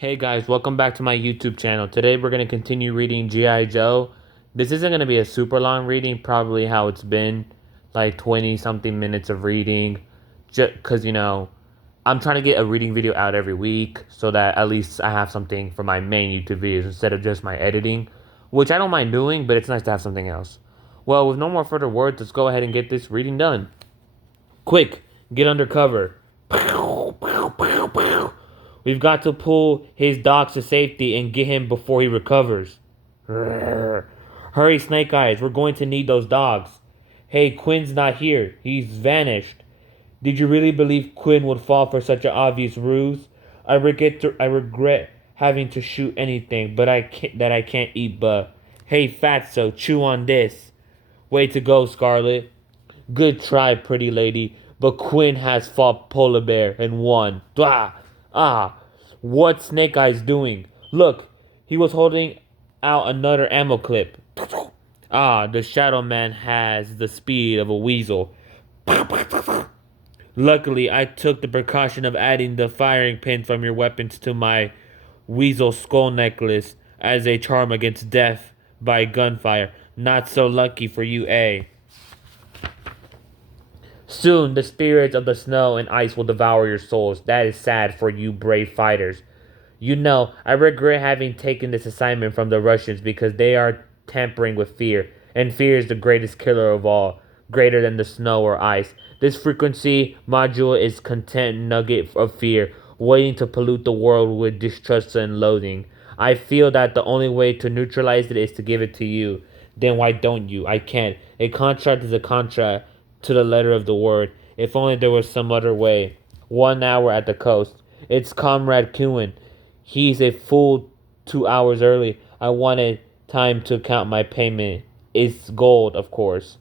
Hey guys, welcome back to my YouTube channel. Today we're going to continue reading G.I Joe. This isn't going to be a super long reading, probably how it's been, like 20 something minutes of reading. Just because, I'm trying to get a reading video out every week so that at least I have something for my main YouTube videos instead of just my editing, which I don't mind doing, but it's nice to have something else. Well, with no more further words, let's go ahead and get this reading done. Quick, get under cover. We've got to pull his dogs to safety and get him before he recovers. Hurry, Snake Eyes. We're going to need those dogs. Hey, Quinn's not here. He's vanished. Did you really believe Quinn would fall for such an obvious ruse? I regret having to shoot anything, but I can't eat. But hey, Fatso, chew on this. Way to go, Scarlet. Good try, pretty lady, but Quinn has fought Polar Bear and won. What's Snake Eyes doing? Look, he was holding out another ammo clip. The Shadow Man has the speed of a weasel. Luckily, I took the precaution of adding the firing pin from your weapons to my weasel skull necklace as a charm against death by gunfire. Not so lucky for you, eh? Soon the spirits of the snow and ice will devour your souls. That is sad for you brave fighters. I regret having taken this assignment from the Russians because they are tampering with fear, and fear is the greatest killer of all, greater than the snow or ice. This frequency module is content nugget of fear, waiting to pollute the world with distrust and loathing. I feel that the only way to neutralize it is to give it to you. Then why don't you? I can't. A contract is a contract to the letter of the word. If only there was some other way. 1 hour at the coast. It's Comrade Kuhn. He's a full 2 hours early. I wanted time to count my payment. It's gold, of course.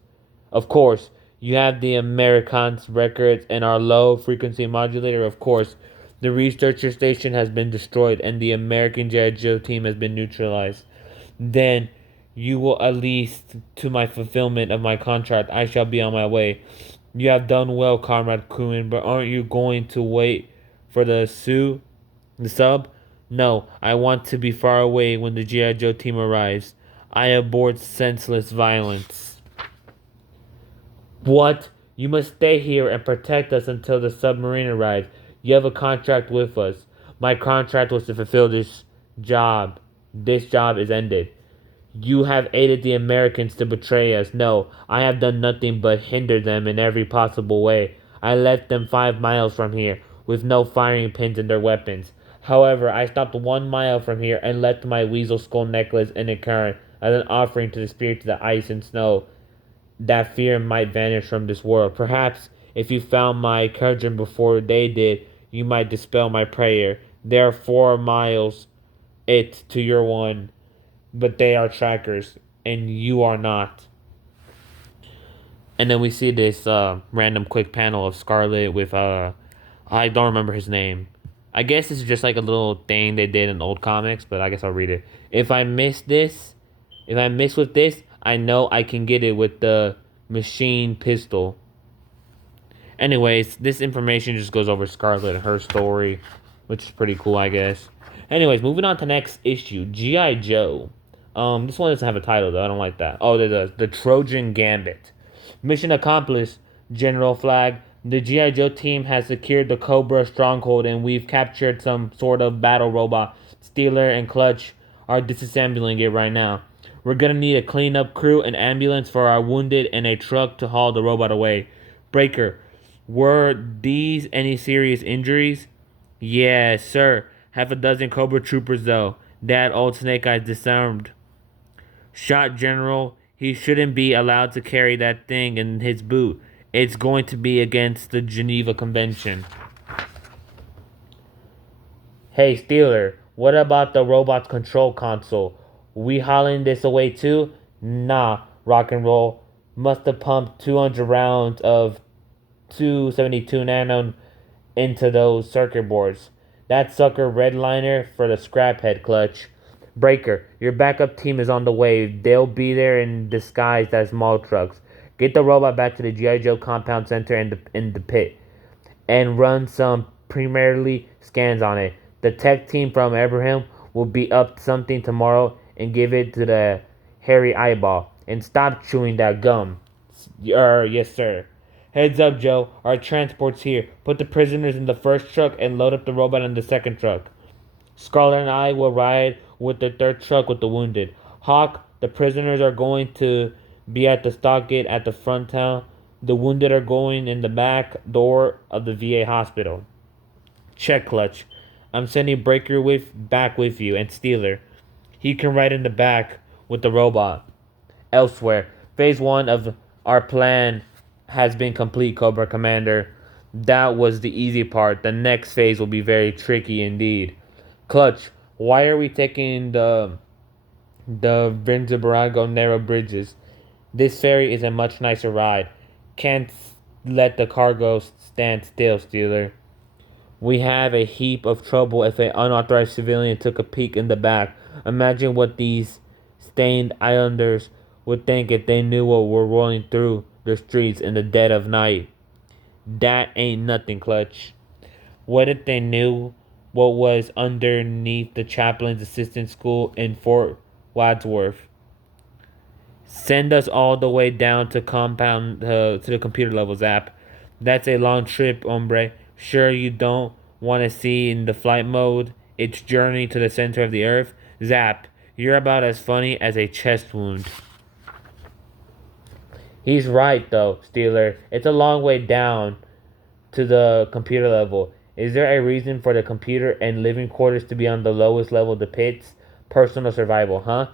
Of course. You have the Americans records and our low frequency modulator, of course. The researcher station has been destroyed and the American G.I Joe team has been neutralized. Then you will at least to my fulfillment of my contract. I shall be on my way. You have done well, Comrade Kuhn, but aren't you going to wait for the sub? No, I want to be far away when the G.I. Joe team arrives. I abhor senseless violence. What? You must stay here and protect us until the submarine arrives. You have a contract with us. My contract was to fulfill this job. This job is ended. You have aided the Americans to betray us. No, I have done nothing but hinder them in every possible way. I left them 5 miles from here, with no firing pins in their weapons. However, I stopped 1 mile from here and left my weasel skull necklace in a current as an offering to the spirits of the ice and snow, that fear might vanish from this world. Perhaps, if you found my cauldron before they did, you might dispel my prayer. There are 4 miles it to your one, but they are trackers, and you are not. And then we see this random quick panel of Scarlet with I don't remember his name. I guess this is just like a little thing they did in old comics, but I guess I'll read it. If I miss with this, I know I can get it with the machine pistol. Anyways, this information just goes over Scarlet and her story, which is pretty cool, I guess. Anyways, moving on to next issue, G.I. Joe. This one doesn't have a title though. I don't like that. Oh, it does. The Trojan Gambit. Mission accomplished, General Flag. The G.I. Joe team has secured the Cobra stronghold and we've captured some sort of battle robot. Steeler and Clutch are disassembling it right now. We're gonna need a cleanup crew, an ambulance for our wounded, and a truck to haul the robot away. Breaker, were these any serious injuries? Yes, sir. Half a dozen Cobra troopers, though. That old Snake Eyes disarmed. Shot General, he shouldn't be allowed to carry that thing in his boot. It's going to be against the Geneva Convention. Hey, Steeler, what about the robot's control console? We hauling this away too? Nah, rock and roll. Must have pumped 200 rounds of 272 nano into those circuit boards. That sucker redliner for the scrap head Clutch. Breaker, your backup team is on the way. They'll be there in disguise as small trucks. Get the robot back to the G.I. Joe compound center in the pit and run some primarily scans on it. The tech team from Abraham will be up something tomorrow and give it to the hairy eyeball. And stop chewing that gum. Yes, sir. Heads up, Joe. Our transport's here. Put the prisoners in the first truck and load up the robot in the second truck. Scarlet and I will ride with the third truck with the wounded. Hawk, the prisoners are going to be at the stockade at the front town. The wounded are going in the back door of the VA hospital. Check, Clutch. I'm sending Breaker back with you and Steeler. He can ride in the back with the robot. Elsewhere, phase 1 of our plan has been complete, Cobra Commander. That was the easy part. The next phase will be very tricky indeed. Clutch, why are we taking the Vinzabarago narrow bridges? This ferry is a much nicer ride. Can't let the cargo stand still, Steeler. We have a heap of trouble if an unauthorized civilian took a peek in the back. Imagine what these stained islanders would think if they knew what we're rolling through the streets in the dead of night. That ain't nothing, Clutch. What if they knew what was underneath the chaplain's assistant school in Fort Wadsworth? Send us all the way down to the computer levels app. That's a long trip, hombre. Sure you don't want to see in the flight mode its journey to the center of the earth? Zap, you're about as funny as a chest wound. He's right though, Steeler. It's a long way down to the computer level. Is there a reason for the computer and living quarters to be on the lowest level of the pits? Personal survival, huh?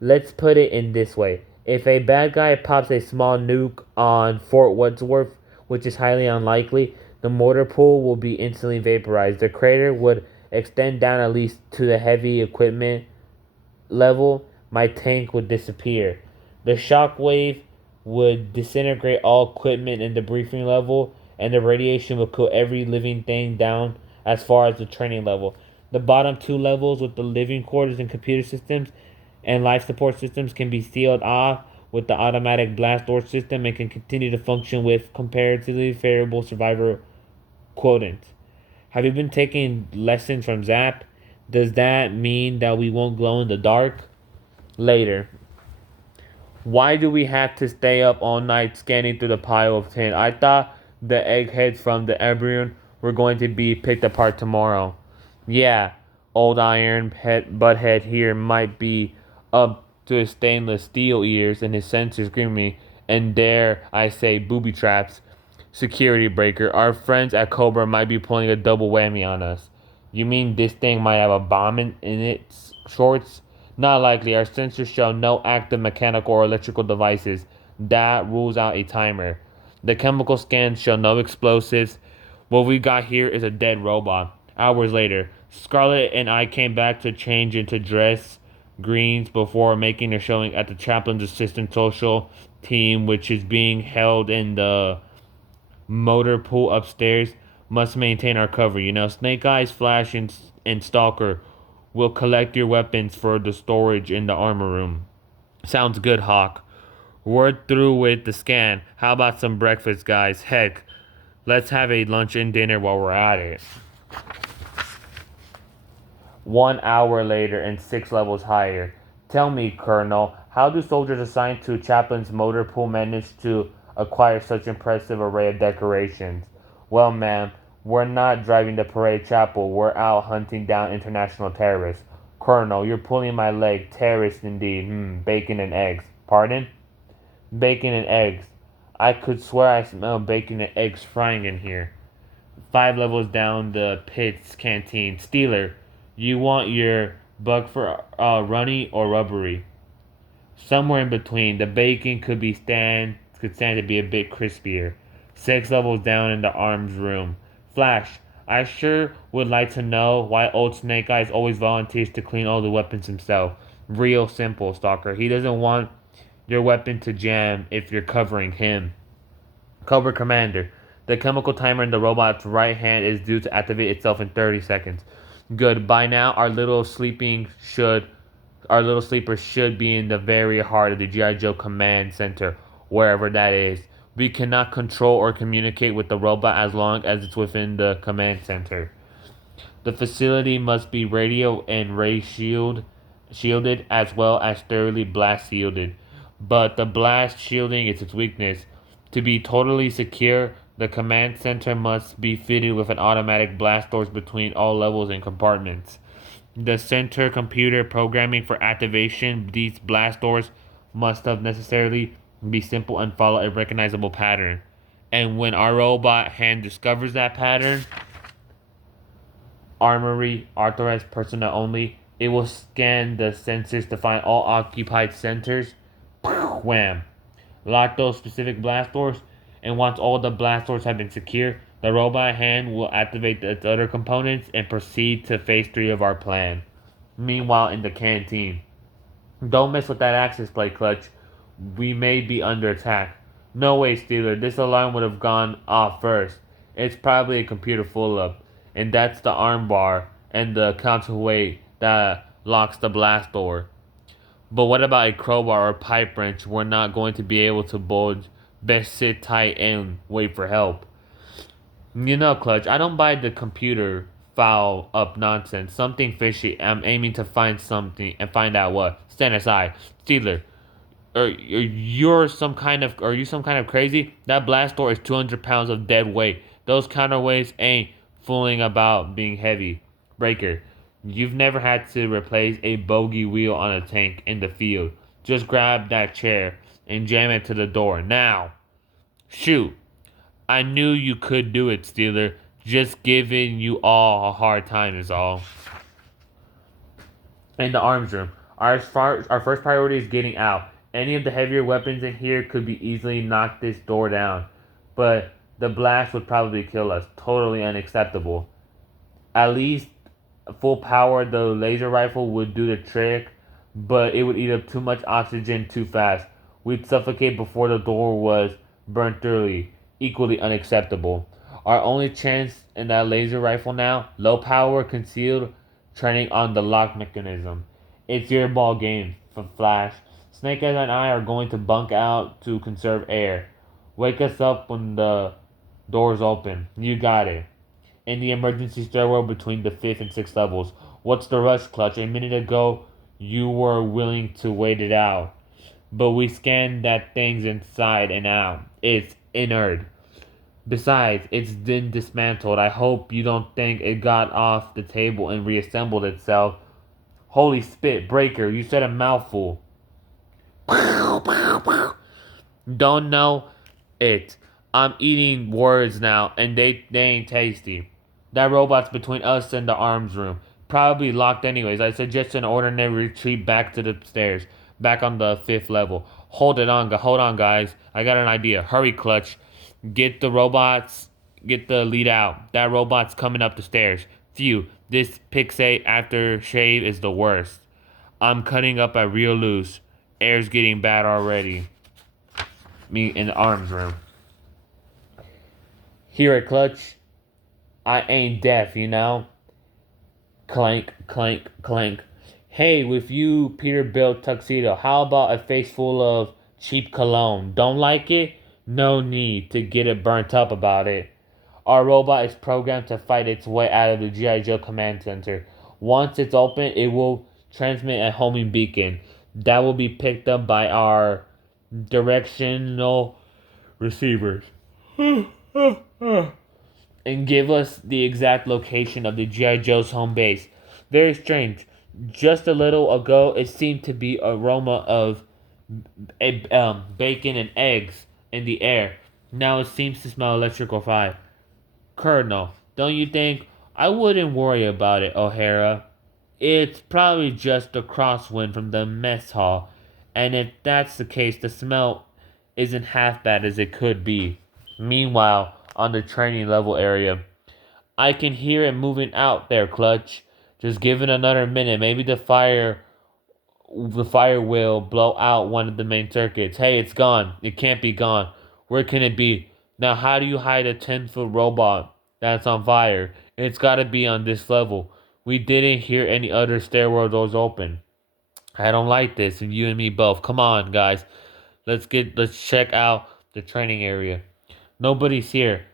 Let's put it in this way. If a bad guy pops a small nuke on Fort Wadsworth, which is highly unlikely, the mortar pool will be instantly vaporized. The crater would extend down at least to the heavy equipment level. My tank would disappear. The shockwave would disintegrate all equipment in the briefing level, and the radiation would cool every living thing down as far as the training level. The bottom two levels with the living quarters and computer systems and life support systems can be sealed off with the automatic blast door system and can continue to function with comparatively favorable survivor quotient. Have you been taking lessons from Zap? Does that mean that we won't glow in the dark? Later. Why do we have to stay up all night scanning through the pile of tin? I thought the eggheads from the embryon were going to be picked apart tomorrow. Yeah, old iron butthead here might be up to his stainless steel ears and his sensors screaming, and dare I say booby traps. Security breaker, our friends at Cobra might be pulling a double whammy on us. You mean this thing might have a bomb in its shorts? Not likely. Our sensors show no active mechanical or electrical devices. That rules out a timer. The chemical scans show no explosives. What we got here is a dead robot. Hours later, Scarlett and I came back to change into dress greens before making a showing at the chaplain's assistant social team, which is being held in the motor pool upstairs. Must maintain our cover. Snake Eyes, Flash, and Stalker will collect your weapons for the storage in the armor room. Sounds good, Hawk. We're through with the scan. How about some breakfast, guys? Heck, let's have a lunch and dinner while we're at it. 1 hour later and 6 levels higher. Tell me, Colonel, how do soldiers assigned to Chaplin's motor pool manage to acquire such impressive array of decorations? Well, ma'am, we're not driving the parade chapel. We're out hunting down international terrorists. Colonel, you're pulling my leg. Terrorists indeed. Bacon and eggs. Pardon? Bacon and eggs. I could swear I smell bacon and eggs frying in here. 5 levels down the pit's canteen. Steeler, you want your bug for runny or rubbery? Somewhere in between. The bacon could stand to be a bit crispier. 6 levels down in the arms room. Flash, I sure would like to know why old Snake Eyes always volunteers to clean all the weapons himself. Real simple, Stalker. He doesn't want your weapon to jam if you're covering him. Cobra Commander, the chemical timer in the robot's right hand is due to activate itself in 30 seconds. Good. By now, our little sleeper should be in the very heart of the G.I Joe command center, wherever that is. We cannot control or communicate with the robot as long as it's within the command center. The facility must be radio and ray shielded as well as thoroughly blast shielded. But the blast shielding is its weakness. To be totally secure, the command center must be fitted with an automatic blast doors between all levels and compartments. The center computer programming for activation these blast doors must have necessarily be simple and follow a recognizable pattern. And when our robot hand discovers that pattern, armory, authorized personnel only, it will scan the sensors to find all occupied centers. Wham! Lock those specific blast doors, and once all the blast doors have been secured, the robot hand will activate its other components and proceed to phase 3 of our plan. Meanwhile, in the canteen, don't mess with that access plate, Clutch. We may be under attack. No way, Steeler. This alarm would have gone off first. It's probably a computer full up. And that's the armbar and the counterweight that locks the blast door. But what about a crowbar or pipe wrench? We're not going to be able to bulge. Best sit tight and wait for help. You know, Clutch, I don't buy the computer foul up nonsense. Something fishy. I'm aiming to find something and find out what. Stand aside. Steeler, are you some kind of crazy? That blast door is 200 pounds of dead weight. Those counterweights ain't fooling about being heavy. Breaker, you've never had to replace a bogey wheel on a tank in the field. Just grab that chair and jam it to the door. Now! Shoot! I knew you could do it, Steeler. Just giving you all a hard time is all. In the arms room, our first priority is getting out. Any of the heavier weapons in here could be easily knock this door down, but the blast would probably kill us. Totally unacceptable. At least full power, the laser rifle would do the trick, but it would eat up too much oxygen too fast. We'd suffocate before the door was burnt thoroughly. Equally unacceptable. Our only chance in that laser rifle now, low power, concealed, training on the lock mechanism. It's your ball game, Flash. Snake Eyes and I are going to bunk out to conserve air. Wake us up when the doors open. You got it. In the emergency stairwell between the 5th and 6th levels. What's the rush, Clutch? A minute ago, you were willing to wait it out. But we scanned that thing's inside and out. It's inert. Besides, it's been dismantled. I hope you don't think it got off the table and reassembled itself. Holy spit, Breaker, you said a mouthful. Don't know it. I'm eating words now, and they ain't tasty. That robot's between us and the arms room. Probably locked anyways. I suggest an ordinary retreat back to the stairs. Back on the 5th level. Hold on, guys. I got an idea. Hurry, Clutch. Get the lead out. That robot's coming up the stairs. Phew, this Pixate aftershave is the worst. I'm cutting up at real loose. Air's getting bad already. Me in the arms room. Here at Clutch, I ain't deaf, you know? Clank, clank, clank. Hey, with you, Peterbilt tuxedo, how about a face full of cheap cologne? Don't like it? No need to get it burnt up about it. Our robot is programmed to fight its way out of the G.I Joe command center. Once it's open, it will transmit a homing beacon. That will be picked up by our directional receivers. And give us the exact location of the G.I. Joe's home base. Very strange. Just a little ago, it seemed to be aroma of bacon and eggs in the air. Now it seems to smell electrical fire. Colonel, don't you think? I wouldn't worry about it, O'Hara. It's probably just a crosswind from the mess hall, and if that's the case, the smell isn't half bad as it could be. Meanwhile, on the training level area, I can hear it moving out there, Clutch. Just give it another minute. Maybe the fire will blow out one of the main circuits. Hey, it's gone. It can't be gone. Where can it be? Now, how do you hide a 10-foot robot that's on fire? It's gotta be on this level. We didn't hear any other stairwell doors open. I don't like this, and you and me both. Come on, guys. Let's check out the training area. Nobody's here.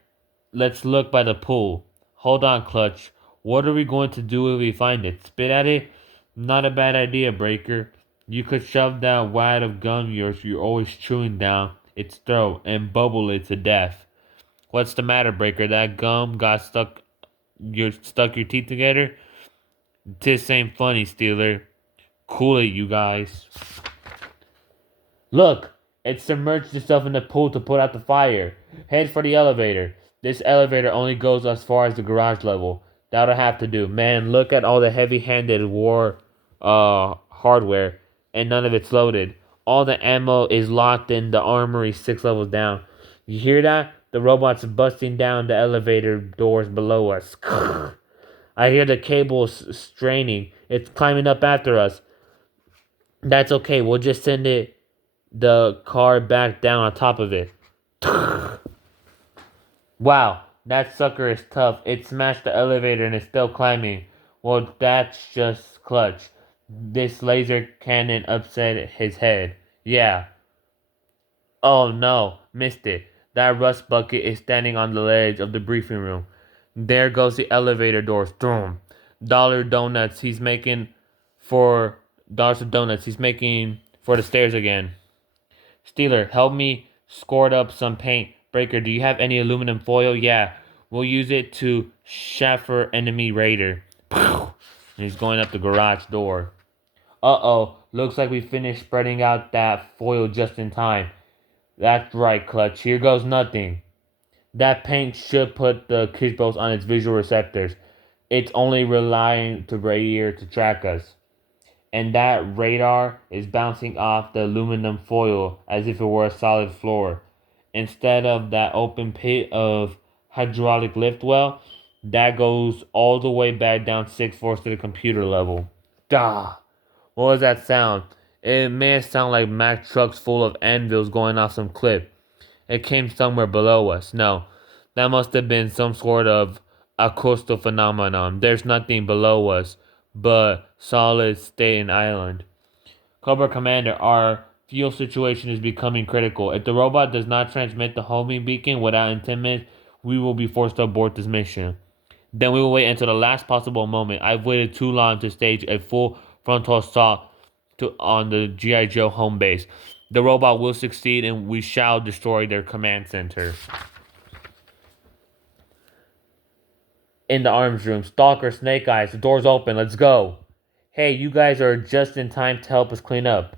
Let's look by the pool. Hold on, Clutch. What are we going to do if we find it? Spit at it? Not a bad idea, Breaker. You could shove that wad of gum of yours you're always chewing down its throat and bubble it to death. What's the matter, Breaker? That gum got stuck your teeth together? This ain't funny, Steeler. Cool it, you guys. Look, it submerged itself in the pool to put out the fire. Head for the elevator. This elevator only goes as far as the garage level. That'll have to do. Man, look at all the heavy-handed war hardware, and none of it's loaded. All the ammo is locked in the armory 6 levels down. You hear that? The robot's busting down the elevator doors below us. I hear the cables straining. It's climbing up after us. That's okay. We'll just send the car back down on top of it. Wow, that sucker is tough. It smashed the elevator and is still climbing. Well, that's just clutch. This laser cannon upset his head. Yeah. Oh no, missed it. That rust bucket is standing on the ledge of the briefing room. There goes the elevator doors. Boom. Dollar donuts. He's making for dollars of donuts. He's making for the stairs again. Steeler, help me scored up some paint. Breaker, do you have any aluminum foil? Yeah. We'll use it to chaffer enemy raider. And he's going up the garage door. Uh-oh. Looks like we finished spreading out that foil just in time. That's right, Clutch. Here goes nothing. That paint should put the Kishbos on its visual receptors. It's only relying to radar to track us. And that radar is bouncing off the aluminum foil as if it were a solid floor. Instead of that open pit of hydraulic lift well, that goes all the way back down 6 floors to the computer level. Duh! What was that sound? It may sound like Mack trucks full of anvils going off some cliff. It came somewhere below us. No, that must have been some sort of acoustical phenomenon. There's nothing below us but solid state and island. Cobra Commander, our fuel situation is becoming critical. If the robot does not transmit the homing beacon within 10 minutes, we will be forced to abort this mission. Then we will wait until the last possible moment. I've waited too long to stage a full frontal assault on the G.I Joe home base. The robot will succeed and we shall destroy their command center. In the arms room, Stalker, Snake Eyes, the door's open, let's go. Hey, you guys are just in time to help us clean up.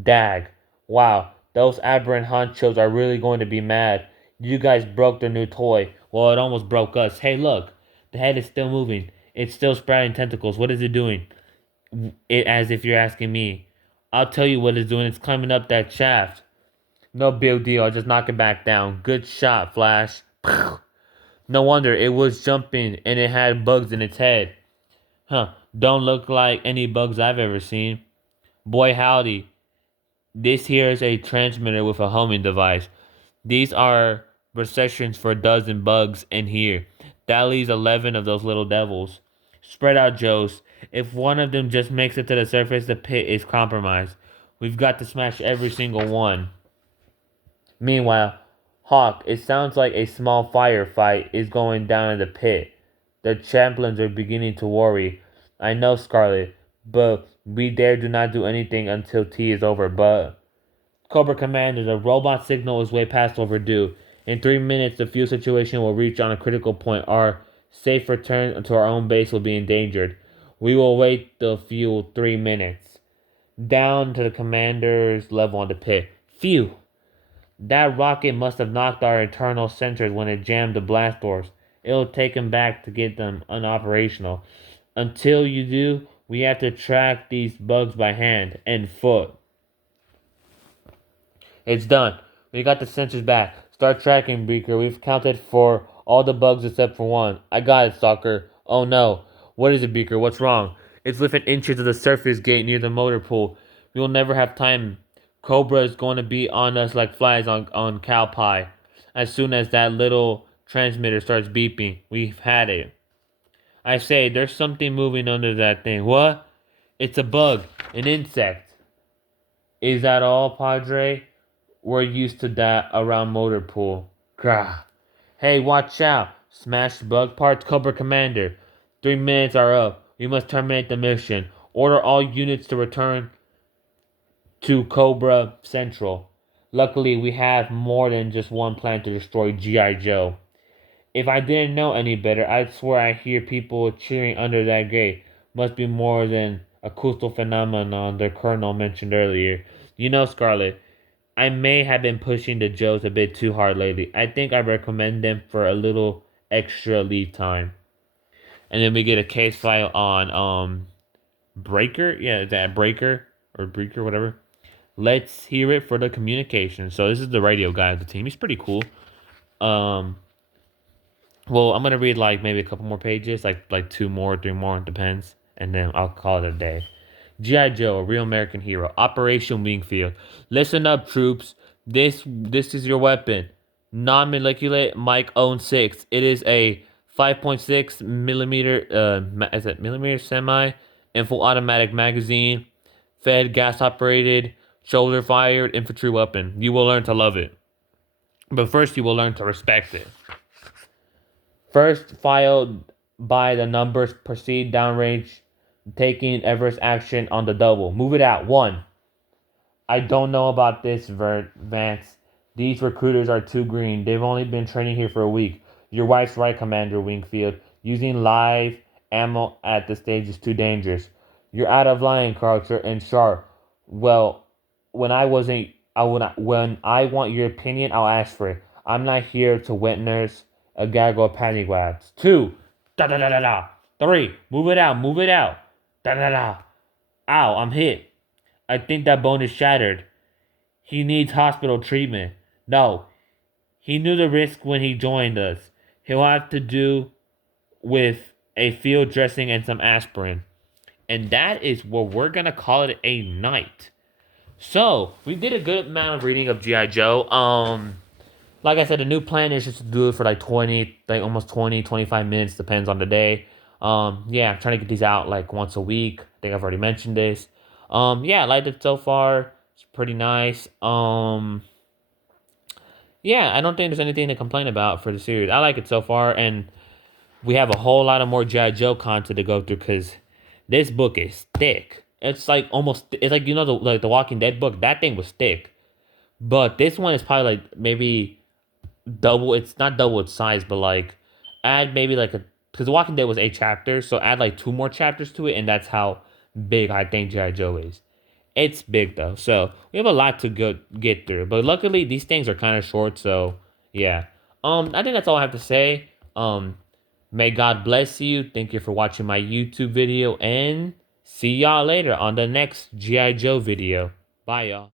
Dag. Wow, those aberrant honchos are really going to be mad. You guys broke their new toy. Well, it almost broke us. Hey, look. The head is still moving. It's still sprouting tentacles. What is it doing? As if you're asking me. I'll tell you what it's doing. It's climbing up that shaft. No big deal. I'll just knock it back down. Good shot, Flash. No wonder it was jumping and it had bugs in its head. Huh. Don't look like any bugs I've ever seen. Boy howdy. This here is a transmitter with a homing device. These are receptions for a dozen bugs in here. That leaves 11 of those little devils. Spread out, Joes. If one of them just makes it to the surface, the pit is compromised. We've got to smash every single one. Meanwhile, Hawk, it sounds like a small firefight is going down in the pit. The chaplains are beginning to worry. I know, Scarlet, but we do not do anything until tea is over. But Cobra Commander, the robot signal is way past overdue. In 3 minutes, the fuel situation will reach on a critical point. Our safe return to our own base will be endangered. We will wait the fuel 3 minutes. Down to the commander's level on the pit. Phew! That rocket must have knocked our internal sensors when it jammed the blast doors. It'll take them back to get them unoperational. Until you do, we have to track these bugs by hand and foot. It's done. We got the sensors back. Start tracking, Beaker. We've counted for all the bugs except for one. I got it, Stalker. Oh no. What is it, Beaker? What's wrong? It's within inches of the surface gate near the motor pool. We will never have time. Cobra is going to be on us like flies on cow pie. As soon as that little transmitter starts beeping, we've had it. I say, there's something moving under that thing. What? It's a bug. An insect. Is that all, Padre? We're used to that around motor pool. Grah. Hey, watch out. Smash bug parts, Cobra Commander. 3 minutes are up. We must terminate the mission. Order all units to return to Cobra Central. Luckily, we have more than just one plan to destroy G.I. Joe. If I didn't know any better, I'd swear I hear people cheering under that gate. Must be more than a coastal phenomenon the Colonel mentioned earlier. You know, Scarlet, I may have been pushing the Joes a bit too hard lately. I think I recommend them for a little extra lead time. And then we get a case file on Breaker. Yeah, is that Breaker or Breaker, whatever. Let's hear it for the communication. So this is the radio guy of the team. He's pretty cool. Um, well, I'm gonna read like maybe a couple more pages, like 2 more, 3 more, depends, and then I'll call it a day. G.I. Joe, a real American hero. Operation Wingfield. Listen up, troops. This is your weapon. Non-molecular Mike Own 6. It is a 5.6 millimeter is it millimeter semi and full automatic magazine, fed gas operated, shoulder fired infantry weapon. You will learn to love it. But first you will learn to respect it. First filed by the numbers, proceed downrange, taking Everest action on the double. Move it out. 1. I don't know about this, Vance. These recruiters are too green. They've only been training here for a week. Your wife's right, Commander Wingfield. Using live ammo at this stage is too dangerous. You're out of line, Carter and Sharp. Well, when I wasn't, I would not, when I want your opinion, I'll ask for it. I'm not here to witness a gaggle of pantywads. 2. Da da da da da. 3. Move it out. Move it out. Da da da. Ow, I'm hit. I think that bone is shattered. He needs hospital treatment. No, he knew the risk when he joined us. He'll have to do with a field dressing and some aspirin. And that is what we're going to call it a night. So, we did a good amount of reading of G.I. Joe. Like I said, the new plan is just to do it for like 20, like almost 20, 25 minutes, depends on the day. Yeah, I'm trying to get these out like once a week. I think I've already mentioned this. Yeah, I liked it so far. It's pretty nice. Yeah, I don't think there's anything to complain about for the series. I like it so far, and we have a whole lot of more G.I. Joe content to go through because this book is thick. It's like almost, it's like, you know, the Walking Dead book. That thing was thick, but this one is probably like maybe double. It's not double its size, but like add maybe like a, because The Walking Dead was 8 chapters, so add like 2 more chapters to it, and that's how big I think G.I. Joe is. It's big though, so we have a lot to get through. But luckily, these things are kind of short, so yeah. I think that's all I have to say. May God bless you. Thank you for watching my YouTube video, and see y'all later on the next G.I. Joe video. Bye, y'all.